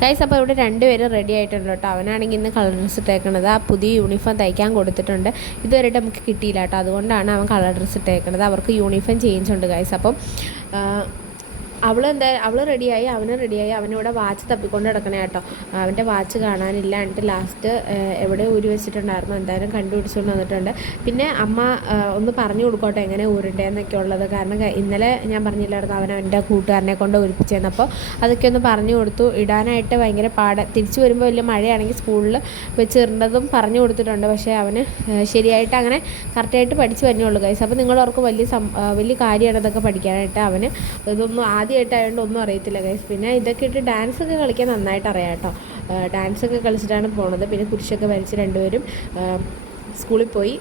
Guys അപ്പോൾ ഇവിടെ രണ്ടുപേരും റെഡി ആയിട്ടുണ്ട് കേട്ടോ. അവനാണെങ്കിൽ ഇന്ന് കളർ ഡ്രസ്സ് ഇട്ടേക്കണത്. ആ പുതിയ യൂണിഫോം തയ്ക്കാൻ കൊടുത്തിട്ടുണ്ട്. ഇതുവരെയായിട്ട് നമുക്ക് കിട്ടിയില്ല കേട്ടോ. അതുകൊണ്ടാണ് അവൻ കളർ ഡ്രസ്സ് ഇട്ടേക്കണത്. അവർക്ക് യൂണിഫോം ചേഞ്ച് ഉണ്ട് ഗൈസ്. അപ്പം അവൾ റെഡിയായി, അവനും റെഡിയായി. അവനിവിടെ വാച്ച് തപ്പിക്കൊണ്ട് കിടക്കണേ കേട്ടോ. അവൻ്റെ വാച്ച് കാണാനില്ല. എന്നിട്ട് ലാസ്റ്റ് എവിടെ ഊരി വെച്ചിട്ടുണ്ടായിരുന്നു. എന്തായാലും കണ്ടുപിടിച്ചുകൊണ്ട് വന്നിട്ടുണ്ട്. പിന്നെ അമ്മ ഒന്ന് പറഞ്ഞു കൊടുക്കട്ടെ എങ്ങനെ ഊരണ്ടേന്നൊക്കെ ഉള്ളത്. കാരണം ഇന്നലെ ഞാൻ പറഞ്ഞില്ലായിരുന്നു അവൻ്റെ കൂട്ടുകാരനെ കൊണ്ട് ഊരിപ്പിച്ചേന്ന്. അപ്പോൾ അതൊക്കെ ഒന്ന് പറഞ്ഞു കൊടുത്തു. ഇടാനായിട്ട് ഭയങ്കര തിരിച്ചു വരുമ്പോൾ വലിയ മഴയാണെങ്കിൽ സ്കൂളിൽ വെച്ചിരുന്നതും പറഞ്ഞു കൊടുത്തിട്ടുണ്ട്. പക്ഷേ അവന് ശരിയായിട്ട് അങ്ങനെ കറക്റ്റായിട്ട് പഠിച്ച് വരുന്നുള്ളൂ ഗൈസ്. അപ്പോൾ നിങ്ങളവർക്ക് വലിയ കാര്യമാണ് ഇതൊക്കെ പഠിക്കാനായിട്ട്. അവന് ഇതൊന്നും ആദ്യമായിട്ടായതുകൊണ്ട് ഒന്നും അറിയത്തില്ല ഗൈസ്. പിന്നെ ഇതൊക്കെ ഇട്ട് ഡാൻസൊക്കെ കളിക്കാൻ നന്നായിട്ട് അറിയാം കേട്ടോ. ഡാൻസൊക്കെ കളിച്ചിട്ടാണ് പോണത്. പിന്നെ കുരിശൊക്കെ വരച്ച് രണ്ടുപേരും സ്കൂളിൽ പോയി.